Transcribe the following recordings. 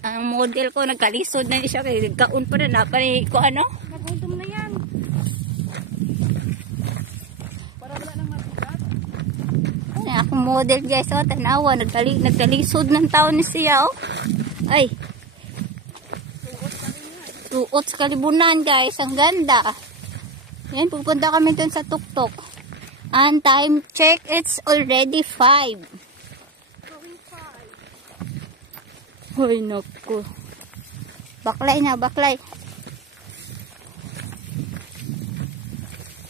Ang model ko, nagkalisod na siya. Kaya kaun pa na napani ko ano. Nagutom na yan. Para wala nang matigas. Ay, akong model guys. O, tanawa. Nagkalisod ng taon ni siya. Oh. Ay. Suot sa kalibunan guys. Ang ganda. Yan, pupunta kami dun sa tuktok. And time check, it's already 5. Hoy, naku. Baklay na, baklay.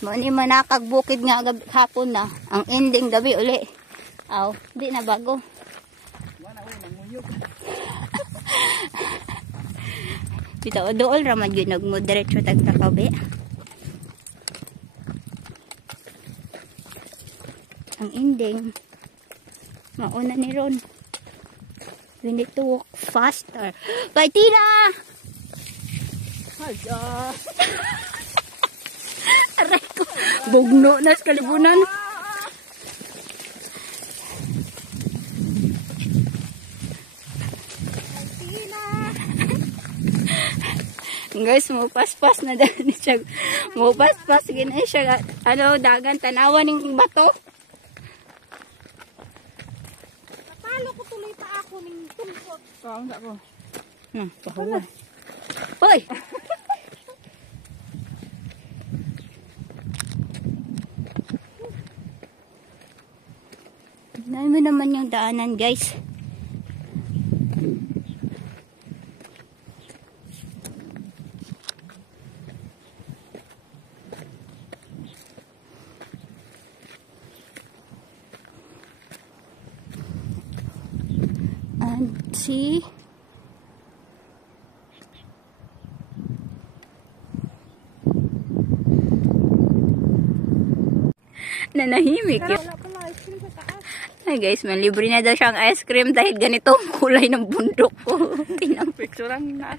Mani manakagbukid nga hapon na. Ang ending gabi uli. Aw, di na bago. Dito, dool ramad yun. Nagmoderecho tagtakabi. Ang ending. Mauna ni Ron. We need to walk faster. Kay Tina! Hala. Aray ko. Bugno na sa kalibunan. Tina! Guys, mupaspas na dahil siya. Mupaspas gina siya. Ano, dagan tanawan ng bato. Napalo ko tuloy pa ako ng tungkot. Kaang ako. Pahala. Hoy! Tignan mo naman yung daanan, guys. And see, nanahimik yun. Wala pala ice cream sa taas. Ay guys, libre na daw siyang ice cream dahil ganito ang kulay ng bundok ko. Tingnan, Picturean na.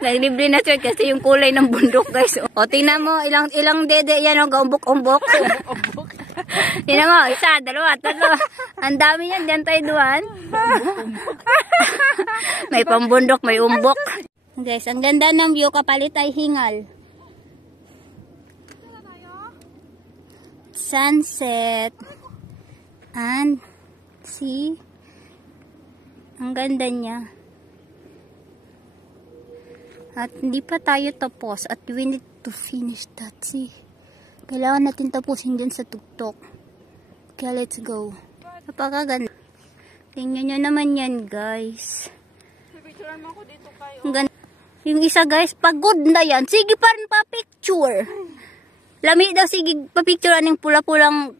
naglibre na siya kasi yung kulay ng bundok guys. O tingnan mo, ilang dede yan o, gaumbok-umbok. Tingnan mo, isa, dalawa, tatlo. Ang dami yan, dyan tayo duwan. May pambundok, may umbok. Guys, ang ganda ng view, kapalit ay hingal. Sunset. And see, ang ganda niya. At hindi pa tayo tapos at we need to finish that. See, kailangan natin tapusin dun sa tuktok. Kaya let's go. Napakaganda. Tingnan nyo naman yan guys. Picturean mo ako dito kayo. Ang ganda. Yung isa guys, pagod na yan. Sige pa rin pa picture. Lami daw, sige pa picture. Anong pula-pulang